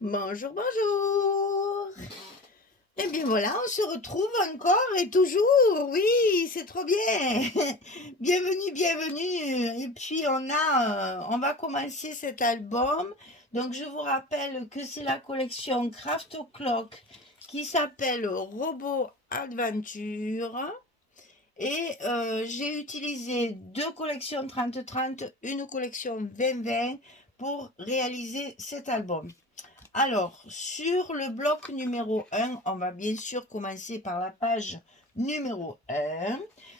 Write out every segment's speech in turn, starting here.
Bonjour, bonjour. Eh bien voilà, on se retrouve encore et toujours. Oui, c'est trop bien. Bienvenue, bienvenue. Et puis on va commencer cet album. Donc je vous rappelle que c'est la collection Craft O'Clock qui s'appelle Robot Adventure. Et j'ai utilisé deux collections 30-30, une collection 20-20 pour réaliser cet album. Alors, sur le bloc numéro 1, on va bien sûr commencer par la page numéro 1.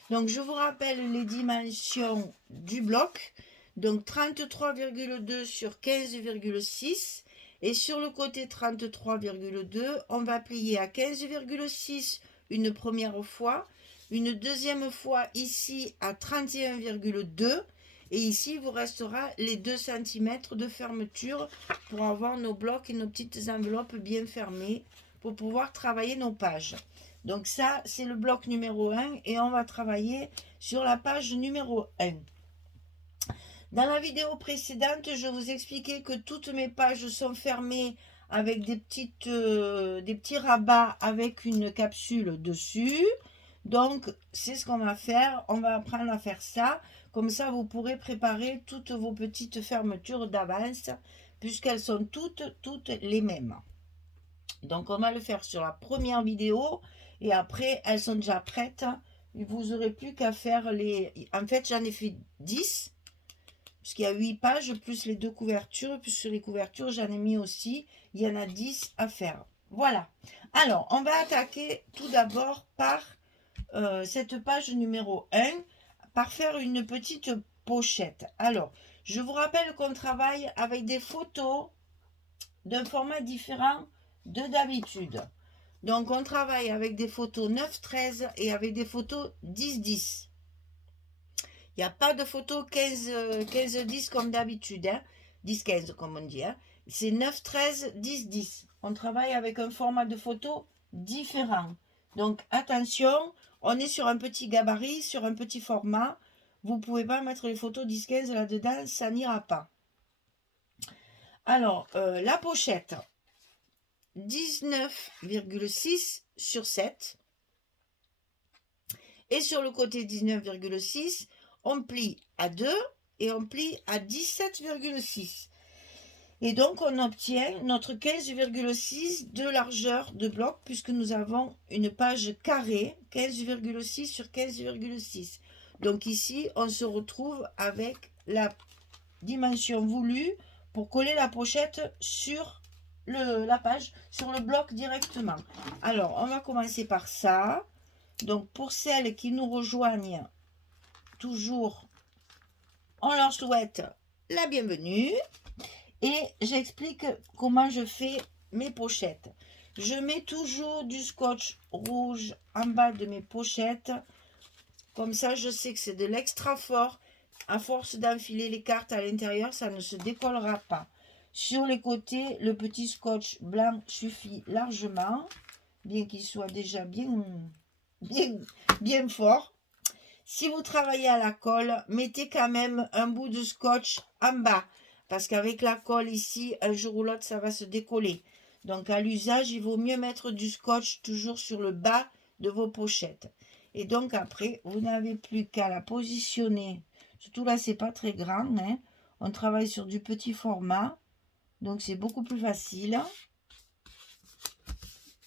Donc, je vous rappelle les dimensions du bloc. Donc, 33,2 sur 15,6. Et sur le côté 33,2, on va plier à 15,6 une première fois. Une deuxième fois ici à 31,2. Et ici, il vous restera les 2 cm de fermeture pour avoir nos blocs et nos petites enveloppes bien fermées pour pouvoir travailler nos pages. Donc ça, c'est le bloc numéro 1 et on va travailler sur la page numéro 1. Dans la vidéo précédente, je vous expliquais que toutes mes pages sont fermées avec des petits rabats avec une capsule dessus. Donc, c'est ce qu'on va faire. On va apprendre à faire ça. Comme ça, vous pourrez préparer toutes vos petites fermetures d'avance, puisqu'elles sont toutes les mêmes. Donc, on va le faire sur la première vidéo. Et après, elles sont déjà prêtes. Vous n'aurez plus qu'à faire les... En fait, j'en ai fait 10, puisqu'il y a 8 pages, plus les deux couvertures. Plus sur les couvertures, j'en ai mis aussi. Il y en a 10 à faire. Voilà. Alors, on va attaquer tout d'abord par cette page numéro 1 par faire une petite pochette. Alors, je vous rappelle qu'on travaille avec des photos d'un format différent de d'habitude. Donc, on travaille avec des photos 9-13 et avec des photos 10-10. Il n'y a pas de photos 15-10 comme d'habitude, hein? 10-15 comme on dit. Hein? C'est 9-13, 10-10. On travaille avec un format de photo différent. Donc attention, on est sur un petit gabarit, sur un petit format. Vous ne pouvez pas mettre les photos 10-15 là-dedans, ça n'ira pas. Alors, la pochette, 19,6 sur 7. Et sur le côté 19,6, on plie à 2 et on plie à 17,6. Et donc on obtient notre 15,6 de largeur de bloc puisque nous avons une page carrée 15,6 sur 15,6. Donc ici on se retrouve avec la dimension voulue pour coller la pochette sur la page, sur le bloc directement. Alors on va commencer par ça. Donc pour celles qui nous rejoignent toujours, on leur souhaite la bienvenue et j'explique comment je fais mes pochettes. Je mets toujours du scotch rouge en bas de mes pochettes, comme ça je sais que c'est de l'extra fort. À force d'enfiler les cartes à l'intérieur, ça ne se décollera pas. Sur les côtés, le petit scotch blanc suffit largement, bien qu'il soit déjà bien fort. Si vous travaillez à la colle, mettez quand même un bout de scotch en bas, parce qu'avec la colle ici, un jour ou l'autre, ça va se décoller. Donc à l'usage, il vaut mieux mettre du scotch toujours sur le bas de vos pochettes. Et donc après, vous n'avez plus qu'à la positionner. Surtout là, c'est pas très grand, hein. On travaille sur du petit format, donc c'est beaucoup plus facile.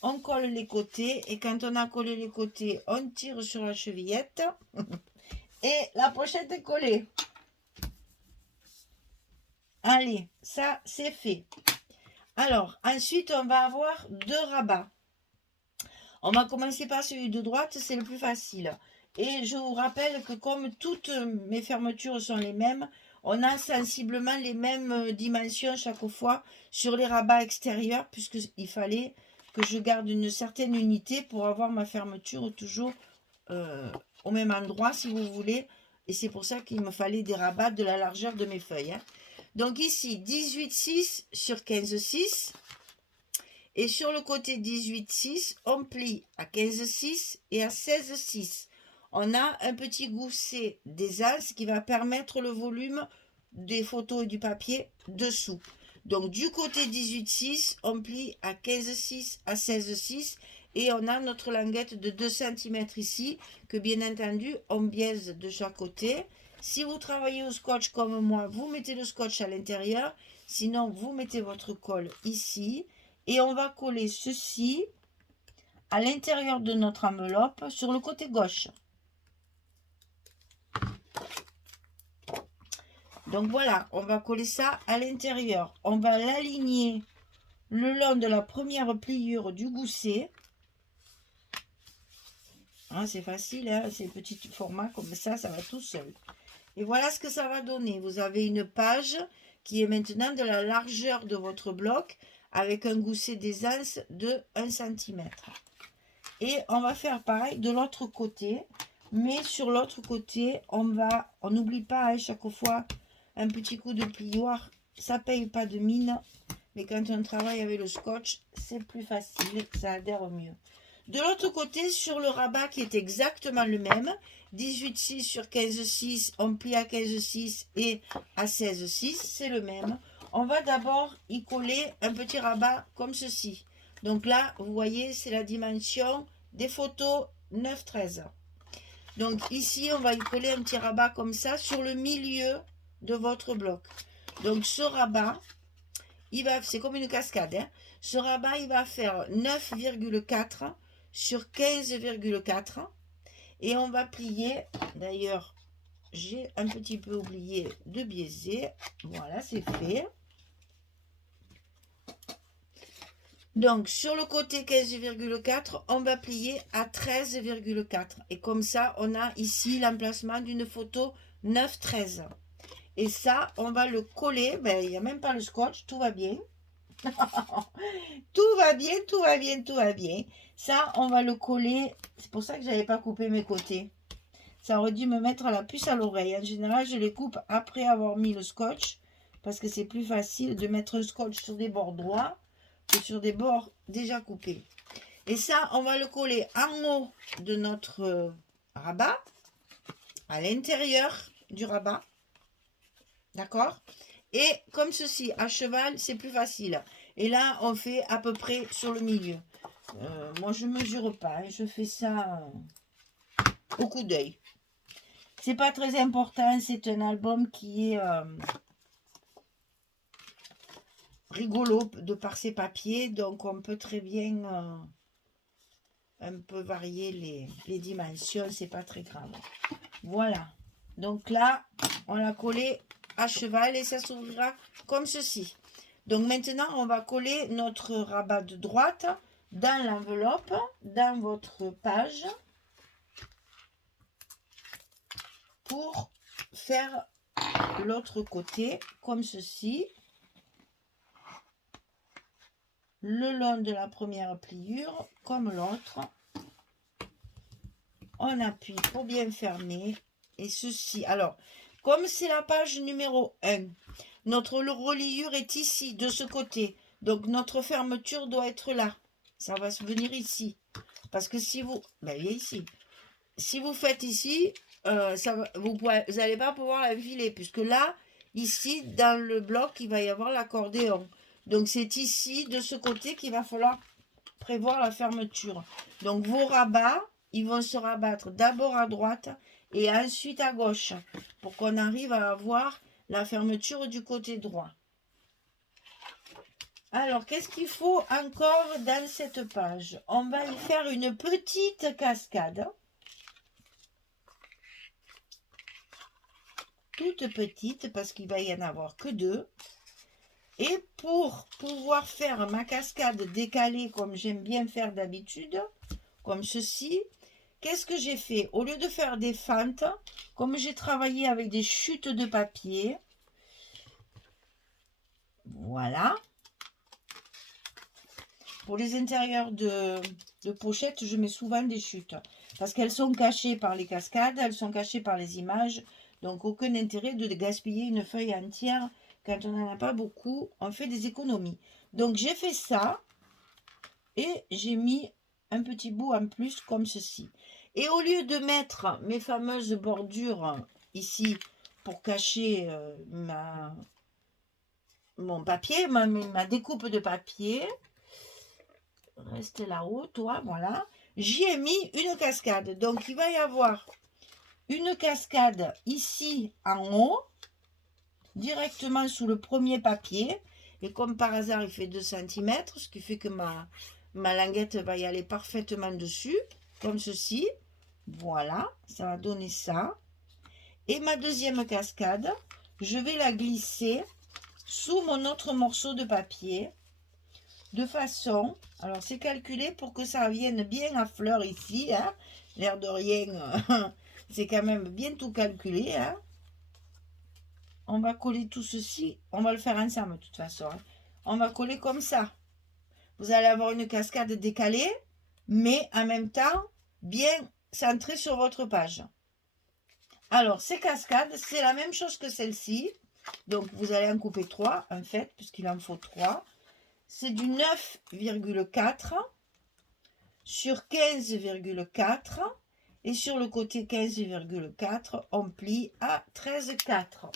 On colle les côtés et quand on a collé les côtés, on tire sur la chevillette et la pochette est collée. Allez, ça c'est fait. Alors, ensuite, on va avoir deux rabats. On va commencer par celui de droite, c'est le plus facile. Et je vous rappelle que comme toutes mes fermetures sont les mêmes, on a sensiblement les mêmes dimensions chaque fois sur les rabats extérieurs, puisqu'il fallait que je garde une certaine unité pour avoir ma fermeture toujours au même endroit, si vous voulez. Et c'est pour ça qu'il me fallait des rabats de la largeur de mes feuilles. Hein. Donc ici, 18,6 sur 15,6. Et sur le côté 18,6, on plie à 15,6 et à 16,6. On a un petit gousset d'aisance qui va permettre le volume des photos et du papier dessous. Donc du côté 18,6, on plie à 15,6, à 16,6 et on a notre languette de 2 cm ici que bien entendu on biaise de chaque côté. Si vous travaillez au scotch comme moi, vous mettez le scotch à l'intérieur, sinon vous mettez votre colle ici et on va coller ceci à l'intérieur de notre enveloppe sur le côté gauche. Donc voilà, on va coller ça à l'intérieur. On va l'aligner le long de la première pliure du gousset. Hein, c'est facile, hein, c'est petit format comme ça va tout seul. Et voilà ce que ça va donner. Vous avez une page qui est maintenant de la largeur de votre bloc avec un gousset d'aisance de 1 cm. Et on va faire pareil de l'autre côté. Mais sur l'autre côté, on n'oublie pas à chaque fois un petit coup de plioir. Ça paye pas de mine. Mais quand on travaille avec le scotch, c'est plus facile, ça adhère mieux. De l'autre côté, sur le rabat qui est exactement le même, 18,6 sur 15,6, on plie à 15,6 et à 16,6, c'est le même. On va d'abord y coller un petit rabat comme ceci. Donc là, vous voyez, c'est la dimension des photos 9,13. Donc ici, on va y coller un petit rabat comme ça sur le milieu de votre bloc. Donc ce rabat, c'est comme une cascade. Hein. Ce rabat, il va faire 9,4 sur 15,4. Et on va plier. D'ailleurs, j'ai un petit peu oublié de biaiser. Voilà, c'est fait. Donc, sur le côté 15,4, on va plier à 13,4. Et comme ça, on a ici l'emplacement d'une photo 9,13. Et ça, on va le coller. Ben, il n'y a même pas le scotch, tout va bien. Tout va bien, tout va bien, tout va bien. Ça, on va le coller. C'est pour ça que je n'avais pas coupé mes côtés. Ça aurait dû me mettre la puce à l'oreille. En général, je les coupe après avoir mis le scotch. Parce que c'est plus facile de mettre un scotch sur des bords droits que sur des bords déjà coupés. Et ça, on va le coller en haut de notre rabat. À l'intérieur du rabat. D'accord? Et comme ceci, à cheval, c'est plus facile. Et là, on fait à peu près sur le milieu. Moi, je ne mesure pas. Hein, je fais ça au coup d'œil. C'est pas très important. C'est un album qui est rigolo de par ses papiers. Donc, on peut très bien un peu varier les dimensions. C'est pas très grave. Voilà. Donc là, on l'a collé à cheval et ça s'ouvrira comme ceci. Donc maintenant, on va coller notre rabat de droite dans l'enveloppe, dans votre page, pour faire l'autre côté comme ceci, le long de la première pliure, comme l'autre. On appuie pour bien fermer et ceci. Alors, comme c'est la page numéro 1, notre reliure est ici, de ce côté. Donc, notre fermeture doit être là. Ça va se venir ici. Parce que si vous... Ben, il est ici. Si vous faites ici, vous n'allez pas pouvoir la filer. Puisque là, ici, dans le bloc, il va y avoir l'accordéon. Donc, c'est ici, de ce côté, qu'il va falloir prévoir la fermeture. Donc, vos rabats, ils vont se rabattre d'abord à droite et ensuite à gauche. Pour qu'on arrive à avoir la fermeture du côté droit. Alors, qu'est-ce qu'il faut encore dans cette page? On va y faire une petite cascade. Toute petite, parce qu'il va y en avoir que 2. Et pour pouvoir faire ma cascade décalée, comme j'aime bien faire d'habitude, comme ceci, qu'est-ce que j'ai fait? Au lieu de faire des fentes, comme j'ai travaillé avec des chutes de papier, voilà. Pour les intérieurs de pochettes, je mets souvent des chutes. Parce qu'elles sont cachées par les cascades, elles sont cachées par les images. Donc, aucun intérêt de gaspiller une feuille entière. Quand on n'en a pas beaucoup, on fait des économies. Donc, j'ai fait ça. Et j'ai mis un petit bout en plus comme ceci. Et au lieu de mettre mes fameuses bordures ici pour cacher mon papier, ma découpe de papier. Reste là-haut, toi, voilà. J'y ai mis une cascade. Donc, il va y avoir une cascade ici en haut, directement sous le premier papier. Et comme par hasard, il fait 2 cm, ce qui fait que ma languette va y aller parfaitement dessus, comme ceci. Voilà, ça va donner ça. Et ma deuxième cascade, je vais la glisser sous mon autre morceau de papier, de façon, alors c'est calculé pour que ça vienne bien à fleur ici, hein. L'air de rien, c'est quand même bien tout calculé, hein. On va coller tout ceci, on va le faire ensemble de toute façon, hein. On va coller comme ça. Vous allez avoir une cascade décalée, mais en même temps, bien centrée sur votre page. Alors, ces cascades, c'est la même chose que celle-ci. Donc, vous allez en couper 3, en fait, puisqu'il en faut 3. C'est du 9,4 sur 15,4. Et sur le côté 15,4, on plie à 13,4.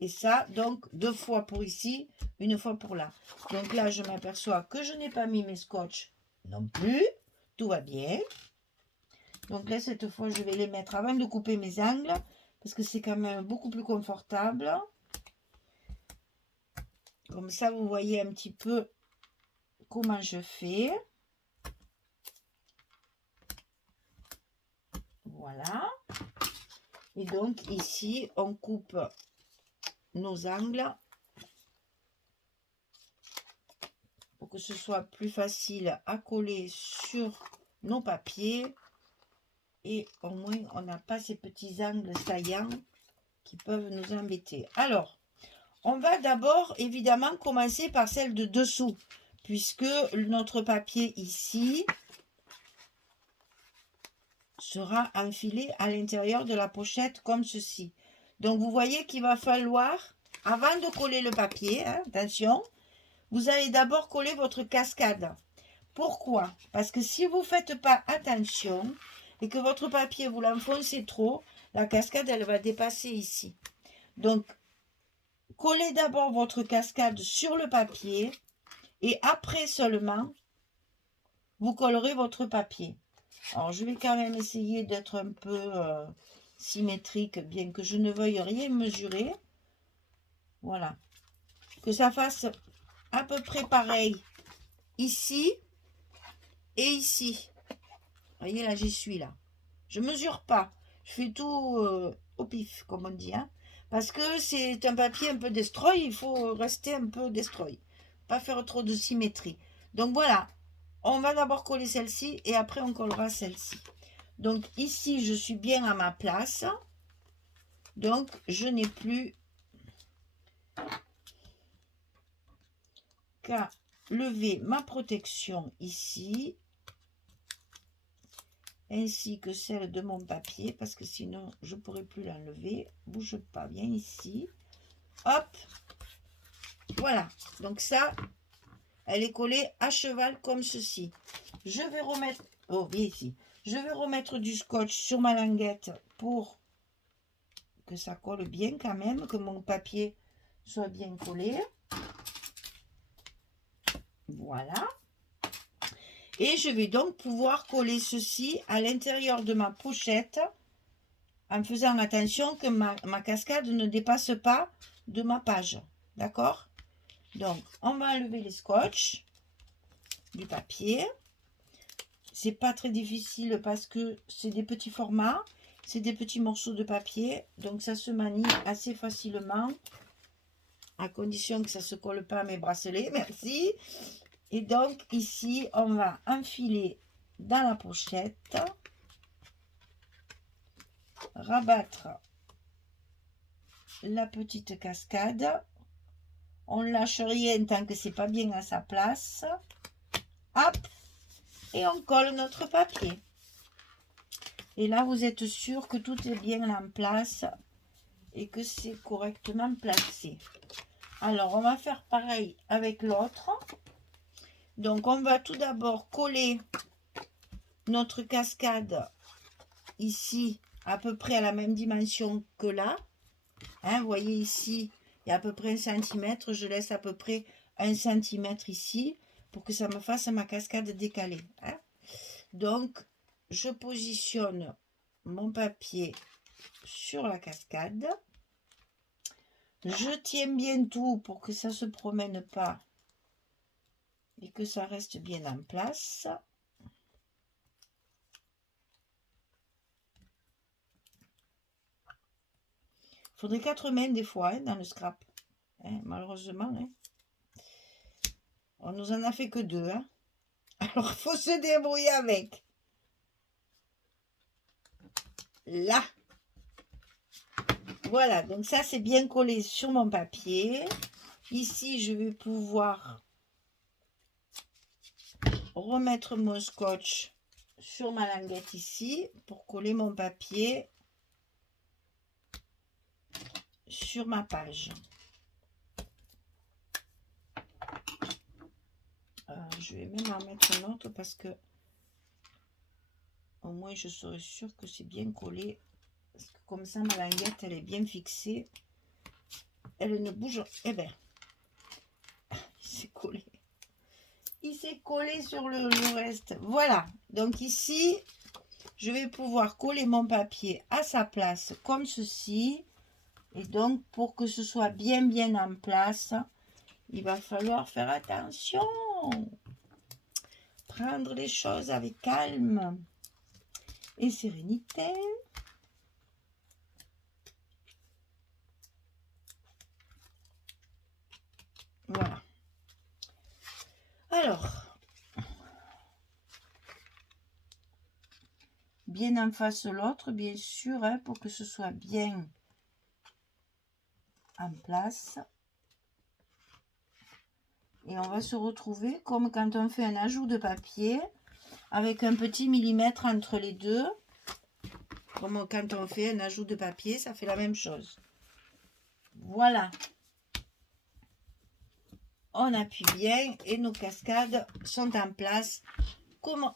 Et ça, donc, 2 fois pour ici, 1 fois pour là. Donc là, je m'aperçois que je n'ai pas mis mes scotch non plus. Tout va bien. Donc là, cette fois, je vais les mettre avant de couper mes angles, parce que c'est quand même beaucoup plus confortable. Comme ça, vous voyez un petit peu comment je fais. Voilà. Et donc, ici, on coupe nos angles pour que ce soit plus facile à coller sur nos papiers. Et au moins, on n'a pas ces petits angles saillants qui peuvent nous embêter. Alors, on va d'abord, évidemment, commencer par celle de dessous, puisque notre papier ici sera enfilé à l'intérieur de la pochette comme ceci. Donc, vous voyez qu'il va falloir, avant de coller le papier, hein, attention, vous allez d'abord coller votre cascade. Pourquoi? Parce que si vous ne faites pas attention et que votre papier, vous l'enfoncez trop, la cascade, elle va dépasser ici. Donc, collez d'abord votre cascade sur le papier et après seulement, vous collerez votre papier. Alors, je vais quand même essayer d'être un peu symétrique, bien que je ne veuille rien mesurer. Voilà. Que ça fasse à peu près pareil ici et ici. Vous voyez, là, j'y suis, là. Je ne mesure pas. Je fais tout au pif, comme on dit, hein. Parce que c'est un papier un peu destroy, il faut rester un peu destroy. Pas faire trop de symétrie. Donc, voilà. On va d'abord coller celle-ci et après, on collera celle-ci. Donc, ici, je suis bien à ma place. Donc, je n'ai plus qu'à lever ma protection ici, ainsi que celle de mon papier, parce que sinon je ne pourrais plus l'enlever. Bouge pas, bien ici. Hop, voilà. Donc ça, elle est collée à cheval comme ceci. Je vais remettre, oh, bien ici. Je vais remettre du scotch sur ma languette pour que ça colle bien quand même, que mon papier soit bien collé. Voilà. Et je vais donc pouvoir coller ceci à l'intérieur de ma pochette en faisant attention que ma cascade ne dépasse pas de ma page. D'accord? Donc, on va enlever les scotch du papier. C'est pas très difficile parce que c'est des petits formats, c'est des petits morceaux de papier. Donc, ça se manie assez facilement, à condition que ça ne se colle pas à mes bracelets. Merci. Et donc, ici, on va enfiler dans la pochette, rabattre la petite cascade. On ne lâche rien tant que c'est pas bien à sa place. Hop, et on colle notre papier. Et là, vous êtes sûr que tout est bien en place et que c'est correctement placé. Alors, on va faire pareil avec l'autre. Donc, on va tout d'abord coller notre cascade ici, à peu près à la même dimension que là. Hein, vous voyez ici, il y a à peu près 1 centimètre. Je laisse à peu près 1 centimètre ici pour que ça me fasse ma cascade décalée. Hein. Donc, je positionne mon papier sur la cascade. Je tiens bien tout pour que ça ne se promène pas et que ça reste bien en place. Il faudrait 4 mains des fois hein, dans le scrap. Hein, malheureusement. Hein. On nous en a fait que 2. Hein. Alors, il faut se débrouiller avec. Là. Voilà, donc ça, c'est bien collé sur mon papier. Ici, je vais pouvoir remettre mon scotch sur ma languette ici pour coller mon papier sur ma page. Je vais même en mettre une autre parce que au moins je serai sûre que c'est bien collé. Parce que comme ça, ma languette, elle est bien fixée. Elle ne bouge. Eh bien, il s'est collé. Il s'est collé sur le reste. Voilà. Donc ici, je vais pouvoir coller mon papier à sa place comme ceci. Et donc, pour que ce soit bien en place, il va falloir faire attention. Prendre les choses avec calme et sérénité. Voilà. Alors, bien en face l'autre, bien sûr, hein, pour que ce soit bien en place. Et on va se retrouver comme quand on fait un ajout de papier avec un petit millimètre entre les deux. Comme quand on fait un ajout de papier, ça fait la même chose. Voilà. On appuie bien et nos cascades sont en place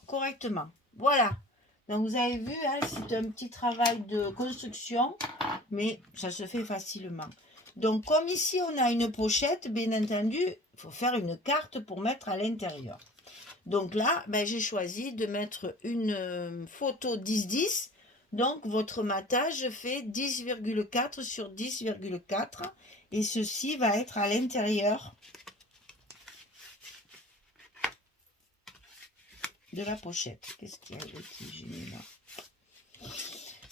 correctement. Voilà. Donc vous avez vu, hein, c'est un petit travail de construction, mais ça se fait facilement. Donc comme ici on a une pochette, bien entendu, il faut faire une carte pour mettre à l'intérieur. Donc là, ben, j'ai choisi de mettre une photo 10-10. Donc votre matage fait 10,4 sur 10,4 et ceci va être à l'intérieur de la pochette. Qu'est-ce qu'il y a qui j'ai mis là?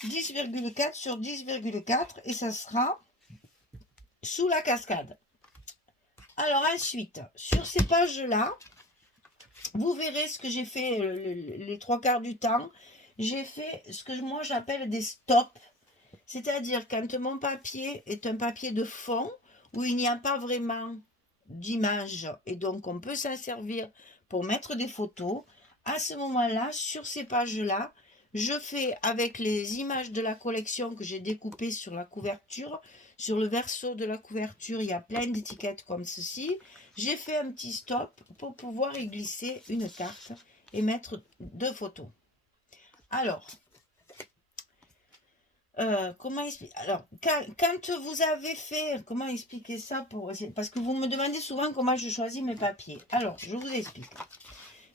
10,4 sur 10,4 et ça sera sous la cascade. Alors ensuite, sur ces pages-là, vous verrez ce que j'ai fait les 3/4 du temps. J'ai fait ce que moi j'appelle des stops. C'est-à-dire quand mon papier est un papier de fond où il n'y a pas vraiment d'image et donc on peut s'en servir pour mettre des photos. À ce moment-là, sur ces pages-là, je fais avec les images de la collection que j'ai découpées sur la couverture. Sur le verso de la couverture, il y a plein d'étiquettes comme ceci. J'ai fait un petit stop pour pouvoir y glisser une carte et mettre 2 photos. Alors, comment expliquer? Alors, quand vous avez fait, comment expliquer ça parce que vous me demandez souvent comment je choisis mes papiers. Alors, je vous explique.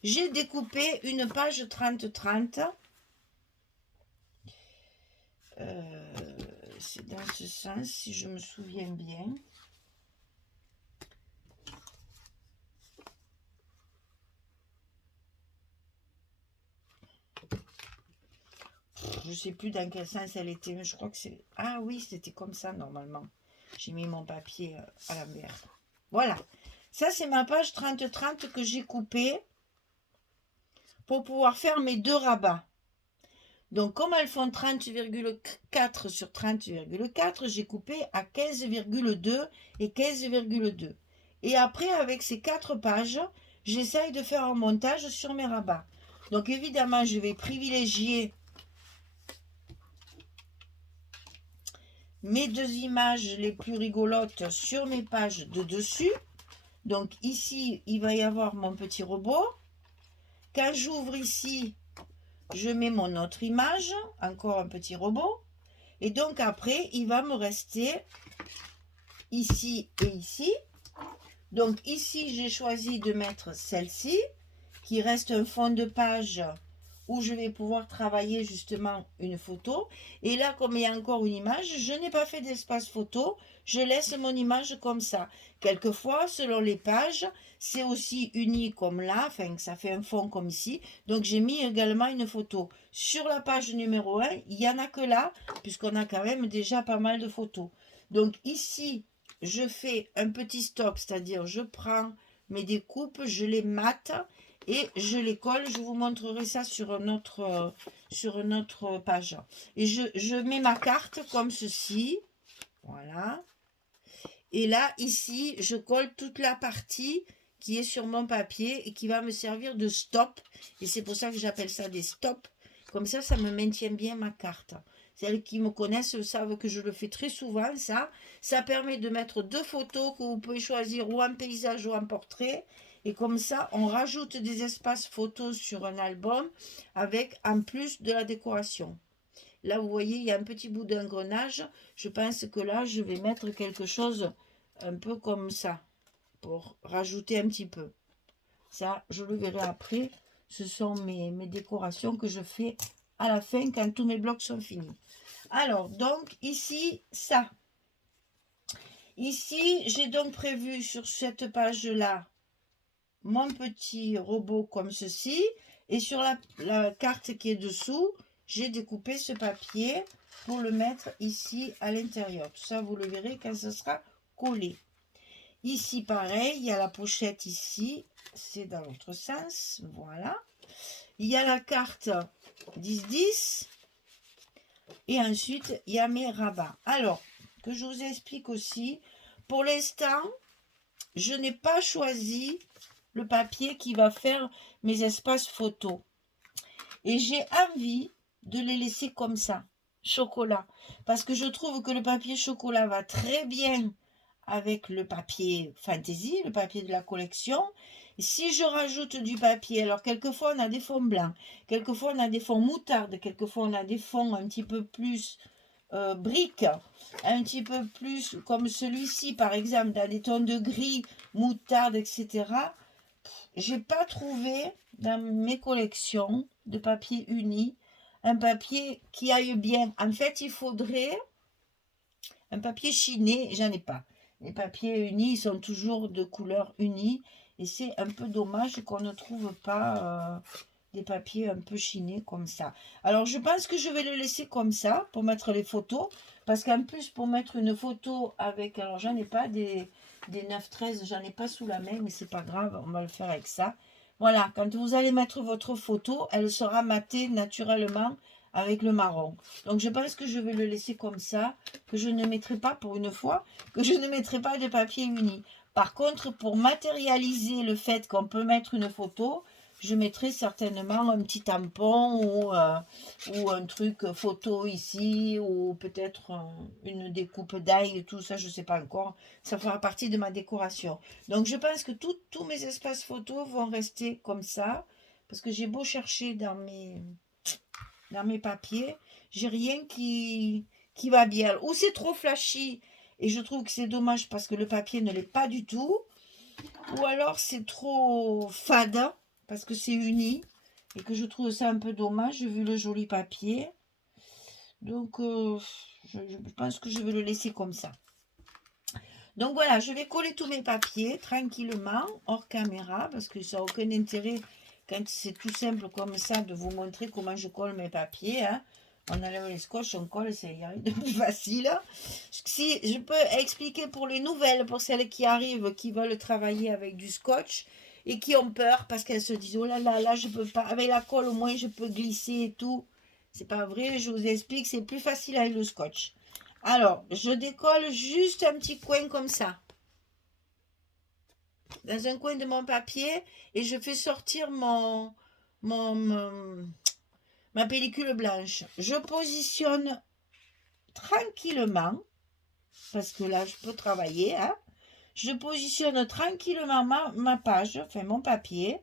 J'ai découpé une page 30-30. C'est dans ce sens, si je me souviens bien. Je ne sais plus dans quel sens elle était, mais je crois que c'est... Ah oui, c'était comme ça normalement. J'ai mis mon papier à l'envers. Voilà. Ça, c'est ma page 30-30 que j'ai coupée pour pouvoir faire mes 2 rabats. Donc, comme elles font 30,4 sur 30,4, j'ai coupé à 15,2 et 15,2. Et après, avec ces 4 pages, j'essaye de faire un montage sur mes rabats. Donc, évidemment, je vais privilégier mes 2 images les plus rigolotes sur mes pages de dessus. Donc, ici, il va y avoir mon petit robot. Quand j'ouvre ici, je mets mon autre image, encore un petit robot. Et donc après, il va me rester ici et ici. Donc ici, j'ai choisi de mettre celle-ci, qui reste un fond de page où je vais pouvoir travailler justement une photo. Et là, comme il y a encore une image, je n'ai pas fait d'espace photo, je laisse mon image comme ça. Quelquefois, selon les pages, c'est aussi uni comme là, enfin, ça fait un fond comme ici. Donc, j'ai mis également une photo. Sur la page numéro 1, il n'y en a que là, puisqu'on a quand même déjà pas mal de photos. Donc, ici, je fais un petit stop, c'est-à-dire je prends mes découpes, je les mate et je les colle. Je vous montrerai ça sur notre page. Et je mets ma carte comme ceci. Voilà. Et là, ici, je colle toute la partie qui est sur mon papier et qui va me servir de stop. Et c'est pour ça que j'appelle ça des stops. Comme ça me maintient bien ma carte. Celles qui me connaissent savent que je le fais très souvent, ça. Ça permet de mettre deux photos que vous pouvez choisir ou en paysage ou en portrait. Et comme ça, on rajoute des espaces photos sur un album avec en plus de la décoration. Là, vous voyez, il y a un petit bout d'engrenage. Je pense que là, je vais mettre quelque chose un peu comme ça pour rajouter un petit peu. Ça, je le verrai après. Ce sont mes décorations que je fais à la fin quand tous mes blocs sont finis. Alors, donc, ici, ça. Ici, j'ai donc prévu sur cette page-là mon petit robot comme ceci. Et sur la carte qui est dessous, j'ai découpé ce papier pour le mettre ici à l'intérieur. Tout ça, vous le verrez quand ce sera collé. Ici, pareil, il y a la pochette ici. C'est dans l'autre sens. Voilà. Il y a la carte 10-10. Et ensuite, il y a mes rabats. Alors, que je vous explique aussi, pour l'instant, je n'ai pas choisi le papier qui va faire mes espaces photos. Et j'ai envie de les laisser comme ça, chocolat. Parce que je trouve que le papier chocolat va très bien avec le papier Fantasy, le papier de la collection. Si je rajoute du papier, alors quelquefois on a des fonds blancs, quelquefois on a des fonds moutarde, quelquefois on a des fonds un petit peu plus briques, un petit peu plus comme celui-ci par exemple, dans des tons de gris, moutarde, etc. J'ai pas trouvé dans mes collections de papier uni un papier qui aille bien. En fait, il faudrait un papier chiné, j'en ai pas. Les papiers unis sont toujours de couleur unie et c'est un peu dommage qu'on ne trouve pas des papiers un peu chinés comme ça. Alors je pense que je vais le laisser comme ça pour mettre les photos parce qu'en plus pour mettre une photo avec, alors j'en ai pas des 9-13, j'en ai pas sous la main mais c'est pas grave, on va le faire avec ça. Voilà, quand vous allez mettre votre photo, elle sera matée naturellement avec le marron. Donc je pense que je vais le laisser comme ça, que je ne mettrai pas pour une fois, que je ne mettrai pas de papier uni. Par contre, pour matérialiser le fait qu'on peut mettre une photo, je mettrai certainement un petit tampon ou un truc photo ici, ou peut-être une découpe d'ail, tout ça, je ne sais pas encore. Ça fera partie de ma décoration. Donc je pense que tous mes espaces photos vont rester comme ça, parce que j'ai beau chercher dans mes papiers, j'ai rien qui va bien. Ou c'est trop flashy et je trouve que c'est dommage parce que le papier ne l'est pas du tout. Ou alors c'est trop fade parce que c'est uni et que je trouve ça un peu dommage vu le joli papier. Donc je pense que je vais le laisser comme ça. Donc voilà, je vais coller tous mes papiers tranquillement, hors caméra, parce que ça n'a aucun intérêt quand c'est tout simple comme ça de vous montrer comment je colle mes papiers. Hein. On enlève les scotch, on colle, c'est de plus facile. Si je peux expliquer pour les nouvelles, pour celles qui arrivent, qui veulent travailler avec du scotch et qui ont peur parce qu'elles se disent oh là là, là je peux pas, avec la colle au moins je peux glisser et tout. C'est pas vrai, je vous explique, c'est plus facile avec le scotch. Alors, je décolle juste un petit coin comme ça. Dans un coin de mon papier. Et je fais sortir ma pellicule blanche. Je positionne tranquillement. Parce que là, je peux travailler. Hein, je positionne tranquillement ma page, enfin mon papier.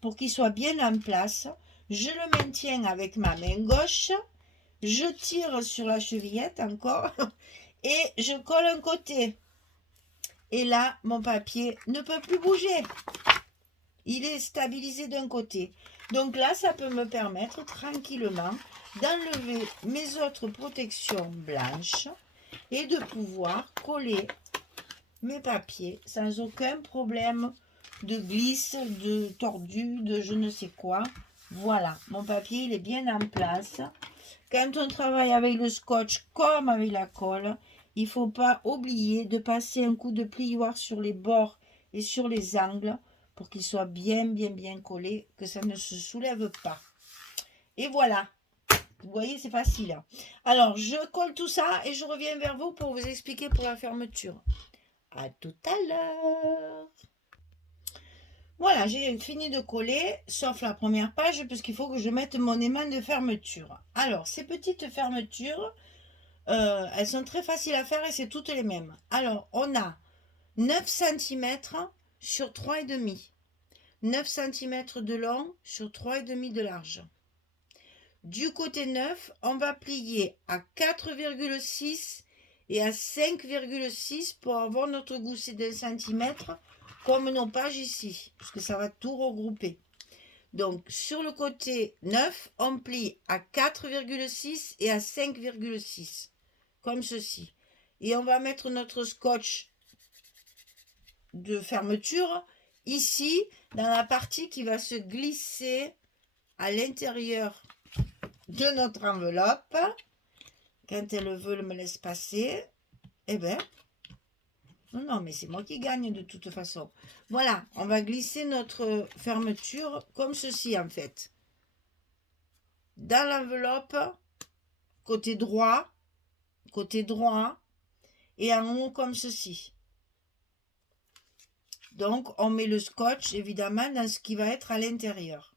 Pour qu'il soit bien en place. Je le maintiens avec ma main gauche. je tire sur la chevillette encore et je colle un côté. Et là, mon papier ne peut plus bouger. Il est stabilisé d'un côté. Donc là, ça peut me permettre tranquillement d'enlever mes autres protections blanches et de pouvoir coller mes papiers sans aucun problème de glisse, de tordu, de je ne sais quoi. Voilà, mon papier, il est bien en place. Quand on travaille avec le scotch comme avec la colle, il ne faut pas oublier de passer un coup de plioir sur les bords et sur les angles pour qu'il soit bien collé, que ça ne se soulève pas. Et voilà, vous voyez, c'est facile. Alors, je colle tout ça et je reviens vers vous pour vous expliquer pour la fermeture. À tout à l'heure. Voilà, j'ai fini de coller, sauf la première page, puisqu'il faut que je mette mon aimant de fermeture. Alors, ces petites fermetures, elles sont très faciles à faire et c'est toutes les mêmes. Alors, on a 9 cm sur 3,5. 9 cm de long sur 3,5 de large. Du côté 9, on va plier à 4,6 et à 5,6 pour avoir notre gousset d'un centimètre comme nos pages ici, parce que ça va tout regrouper. Donc sur le côté 9, on plie à 4,6 et à 5,6 comme ceci. Et on va mettre notre scotch de fermeture ici dans la partie qui va se glisser à l'intérieur de notre enveloppe. Quand elle veut me laisse passer, eh ben non, mais c'est moi qui gagne de toute façon. Voilà, on va glisser notre fermeture comme ceci en fait. Dans l'enveloppe, côté droit, et en haut comme ceci. Donc, on met le scotch évidemment dans ce qui va être à l'intérieur.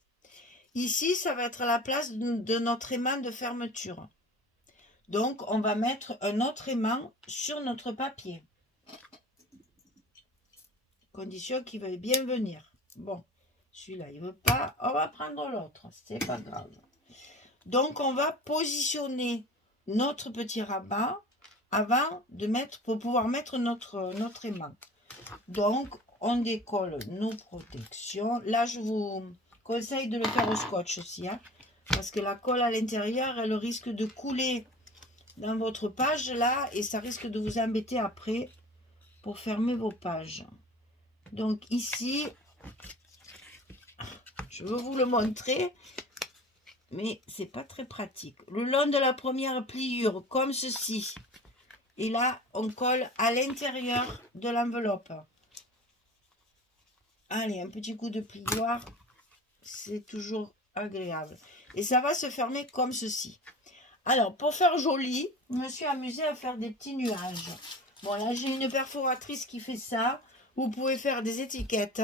Ici, ça va être la place de notre aimant de fermeture. Donc, on va mettre un autre aimant sur notre papier. Condition qu'il veuille bien venir. Bon, celui-là, il ne veut pas. On va prendre l'autre. C'est pas grave. Donc, on va positionner notre petit rabat avant de mettre, pour pouvoir mettre notre aimant. Donc, on décolle nos protections. Là, je vous conseille de le faire au scotch aussi. Hein, parce que la colle à l'intérieur, elle risque de couler dans votre page là. Et ça risque de vous embêter après pour fermer vos pages. Donc ici, je veux vous le montrer, mais c'est pas très pratique. Le long de la première pliure, comme ceci. Et là, on colle à l'intérieur de l'enveloppe. Allez, un petit coup de plioir, c'est toujours agréable. Et ça va se fermer comme ceci. Alors, pour faire joli, je me suis amusée à faire des petits nuages. Bon, là, j'ai une perforatrice qui fait ça. Vous pouvez faire des étiquettes.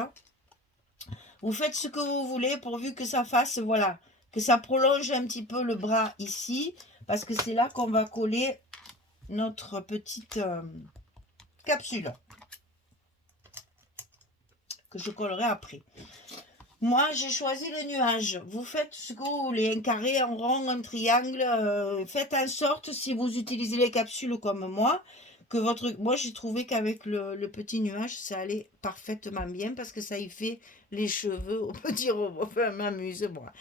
Vous faites ce que vous voulez pourvu que ça fasse, voilà, que ça prolonge un petit peu le bras ici. Parce que c'est là qu'on va coller notre petite capsule. Que je collerai après. Moi, j'ai choisi le nuage. Vous faites ce que vous voulez. Un carré, un rond, un triangle. Faites en sorte, si vous utilisez les capsules comme moi, que votre... Moi, j'ai trouvé qu'avec le petit nuage, ça allait parfaitement bien parce que ça y fait les cheveux au petit robot. Enfin, m'amuse, moi.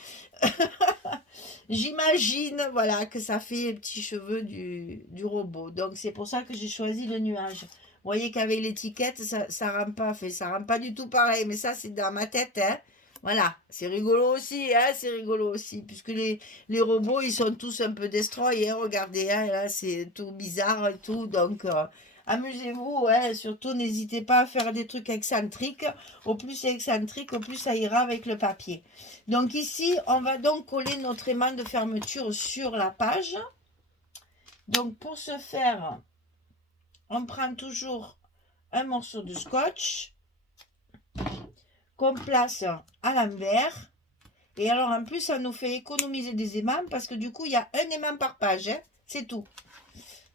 J'imagine, voilà, que ça fait les petits cheveux du robot. Donc, c'est pour ça que j'ai choisi le nuage. Vous voyez qu'avec l'étiquette, ça rend pas, ça rend pas du tout pareil. Mais ça, c'est dans ma tête, hein. Voilà, c'est rigolo aussi, hein, c'est rigolo aussi, puisque les robots, ils sont tous un peu destroyers, regardez, hein, là, c'est tout bizarre et tout, donc amusez-vous, hein, surtout n'hésitez pas à faire des trucs excentriques, au plus c'est excentrique, au plus ça ira avec le papier. Donc ici, on va donc coller notre aimant de fermeture sur la page. Donc pour ce faire, on prend toujours un morceau de scotch qu'on place à l'envers. Et alors en plus ça nous fait économiser des aimants parce que du coup il y a un aimant par page, hein, c'est tout.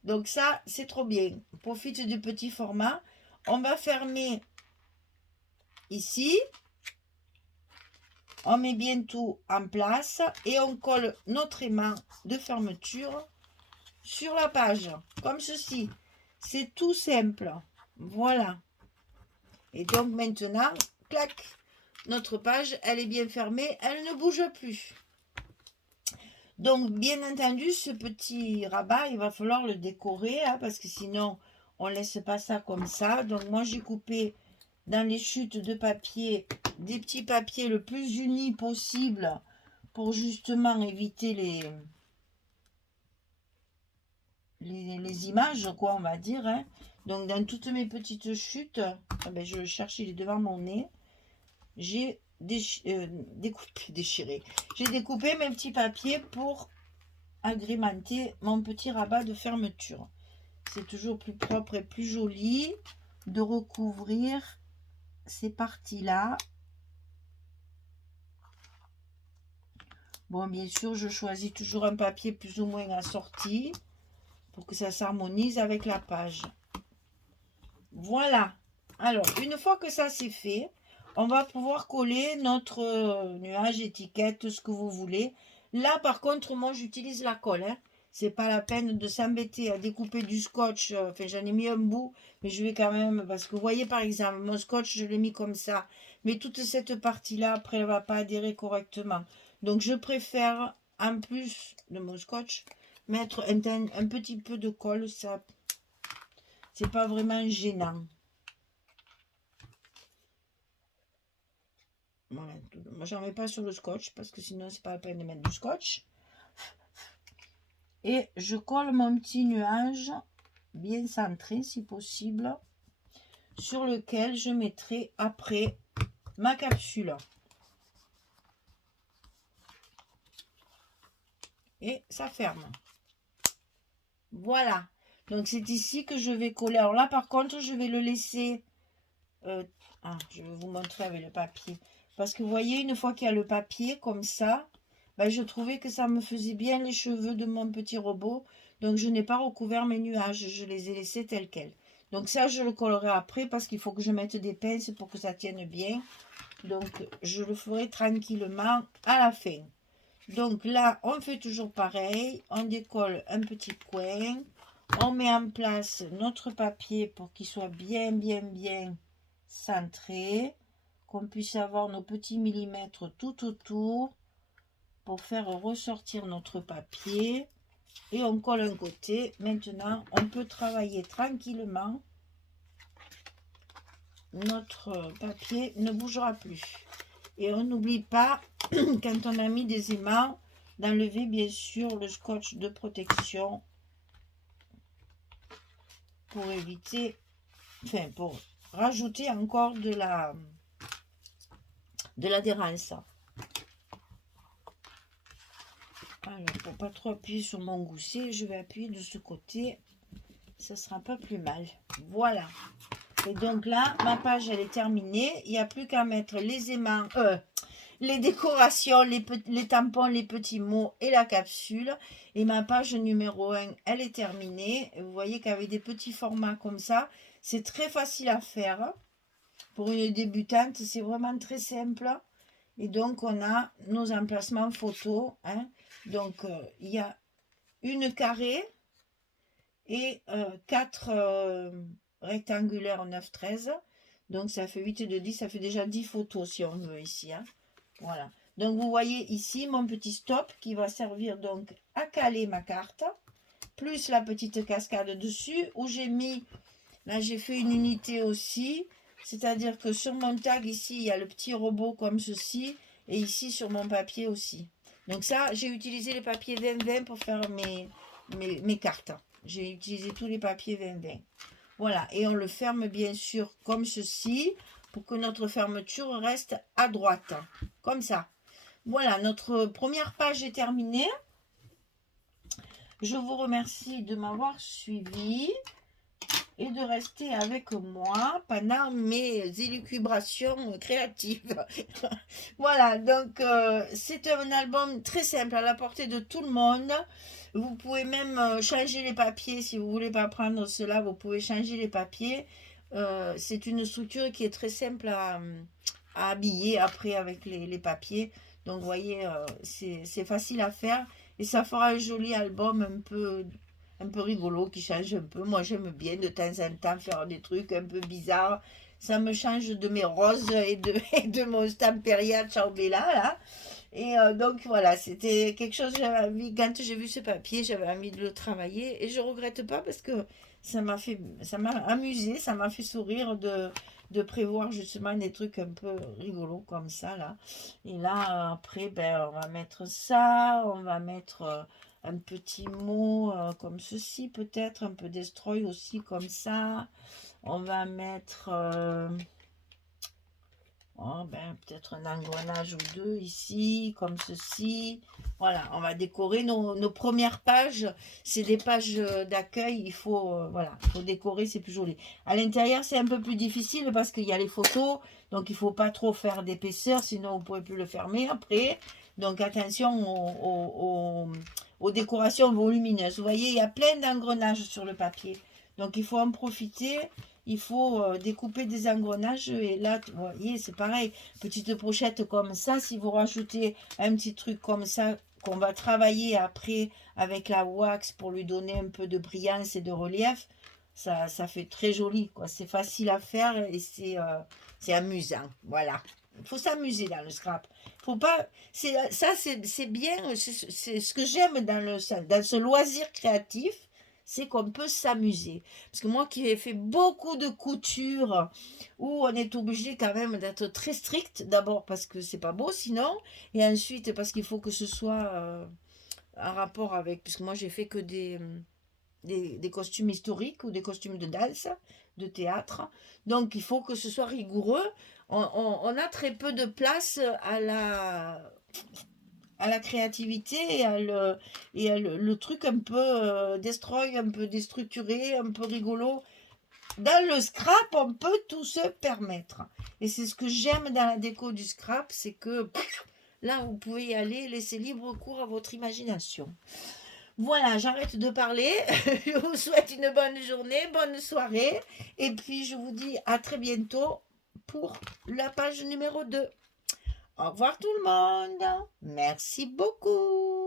Donc ça c'est trop bien. On profite du petit format. On va fermer ici. On met bien tout en place et on colle notre aimant de fermeture sur la page, comme ceci. C'est tout simple. Voilà. Et donc maintenant, clac, notre page, elle est bien fermée, elle ne bouge plus. Donc, bien entendu, ce petit rabat, il va falloir le décorer, hein, parce que sinon, on ne laisse pas ça comme ça. Donc, moi, j'ai coupé dans les chutes de papier des petits papiers le plus unis possible pour justement éviter les images, quoi, on va dire. Hein. Donc, dans toutes mes petites chutes, je cherchais, il est devant mon nez, j'ai déchiré. J'ai découpé mes petits papiers pour agrémenter mon petit rabat de fermeture. C'est toujours plus propre et plus joli de recouvrir ces parties-là. Bon, bien sûr, je choisis toujours un papier plus ou moins assorti pour que ça s'harmonise avec la page. Voilà. Alors, une fois que ça c'est fait, on va pouvoir coller notre nuage, étiquette, ce que vous voulez. Là, par contre, moi, j'utilise la colle. Hein. C'est pas la peine de s'embêter à découper du scotch. Enfin, j'en ai mis un bout, mais je vais quand même... Parce que vous voyez, par exemple, mon scotch, je l'ai mis comme ça. Mais toute cette partie-là, après, elle ne va pas adhérer correctement. Donc, je préfère, en plus de mon scotch, mettre un petit peu de colle. Ça, c'est pas vraiment gênant. Voilà. Moi, j'en mets pas sur le scotch parce que sinon, c'est pas la peine de mettre du scotch. Et je colle mon petit nuage bien centré, si possible, sur lequel je mettrai après ma capsule. Et ça ferme. Voilà. Donc, c'est ici que je vais coller. Alors là, par contre, je vais le laisser... je vais vous montrer avec le papier. Parce que vous voyez, une fois qu'il y a le papier comme ça, je trouvais que ça me faisait bien les cheveux de mon petit robot. Donc, je n'ai pas recouvert mes nuages. Je les ai laissés tels quels. Donc, ça, je le collerai après parce qu'il faut que je mette des pinces pour que ça tienne bien. Donc, je le ferai tranquillement à la fin. Donc, là, on fait toujours pareil. On décolle un petit coin. On met en place notre papier pour qu'il soit bien centré, qu'on puisse avoir nos petits millimètres tout autour pour faire ressortir notre papier et on colle un côté. Maintenant, on peut travailler tranquillement. Notre papier ne bougera plus. Et on n'oublie pas, quand on a mis des aimants, d'enlever bien sûr le scotch de protection pour éviter, pour rajouter encore de l'adhérence. Alors, pour pas trop appuyer sur mon gousset, je vais appuyer de ce côté. Ça sera pas plus mal. Voilà. Et donc là, ma page, elle est terminée. Il n'y a plus qu'à mettre les aimants, les décorations, les tampons, les petits mots et la capsule. Et ma page numéro 1, elle est terminée. Et vous voyez qu'avec des petits formats comme ça, c'est très facile à faire. Pour une débutante, c'est vraiment très simple. Et donc, on a nos emplacements photos. Hein. Donc, il y a une carrée et 4 rectangulaires 9-13. Donc, ça fait 8 de 10. Ça fait déjà 10 photos si on veut ici. Hein. Voilà. Donc, vous voyez ici mon petit stop qui va servir donc à caler ma carte. Plus la petite cascade dessus où j'ai mis... Là, j'ai fait une unité aussi. C'est-à-dire que sur mon tag ici, il y a le petit robot comme ceci. Et ici, sur mon papier aussi. Donc ça, j'ai utilisé les papiers 20-20 pour faire mes cartes. J'ai utilisé tous les papiers 20-20. Voilà. Et on le ferme bien sûr comme ceci. Pour que notre fermeture reste à droite. Comme ça. Voilà, notre première page est terminée. Je vous remercie de m'avoir suivi et de rester avec moi pendant mes élucubrations créatives. Voilà, donc c'est un album très simple à la portée de tout le monde. Vous pouvez même changer les papiers si vous ne voulez pas prendre cela, vous pouvez changer les papiers. C'est une structure qui est très simple à habiller après avec les papiers. Donc, vous voyez, c'est facile à faire et ça fera un joli album un peu rigolo qui change un peu. Moi, j'aime bien de temps en temps faire des trucs un peu bizarres. Ça me change de mes roses et de mon Stamperia Ciambella, là. Et donc voilà, c'était quelque chose, j'avais envie, quand j'ai vu ce papier, j'avais envie de le travailler et je regrette pas parce que ça m'a amusé, ça m'a fait sourire de prévoir justement des trucs un peu rigolos comme ça là. Et là, après, ben, on va mettre ça, on va mettre un petit mot comme ceci peut-être, un peu destroy aussi comme ça. On va mettre... oh, ben, peut-être un engrenage ou deux ici, comme ceci. Voilà, on va décorer nos premières pages. C'est des pages d'accueil. Il faut, voilà, il faut décorer, c'est plus joli. À l'intérieur, c'est un peu plus difficile parce qu'il y a les photos. Donc, il ne faut pas trop faire d'épaisseur, sinon vous ne pourrez plus le fermer après. Donc, attention aux décorations volumineuses. Vous voyez, il y a plein d'engrenages sur le papier. Donc, il faut en profiter. Il faut découper des engrenages et là, vous voyez, c'est pareil. Petite pochette comme ça, si vous rajoutez un petit truc comme ça qu'on va travailler après avec la wax pour lui donner un peu de brillance et de relief, ça fait très joli, quoi. C'est facile à faire et c'est amusant. Voilà. Il faut s'amuser dans le scrap. Faut pas, c'est bien, c'est ce que j'aime dans ce loisir créatif, c'est qu'on peut s'amuser. Parce que moi qui ai fait beaucoup de couture, où on est obligé quand même d'être très strict, d'abord parce que c'est pas beau sinon, et ensuite parce qu'il faut que ce soit en rapport avec, puisque moi j'ai fait que des costumes historiques ou des costumes de danse, de théâtre, donc il faut que ce soit rigoureux. On a très peu de place à la créativité et à le truc un peu destroy, un peu déstructuré, un peu rigolo. Dans le scrap, on peut tout se permettre. Et c'est ce que j'aime dans la déco du scrap, c'est que là, vous pouvez y aller, laisser libre cours à votre imagination. Voilà, j'arrête de parler. Je vous souhaite une bonne journée, bonne soirée. Et puis, je vous dis à très bientôt pour la page numéro 2. Au revoir tout le monde. Merci beaucoup.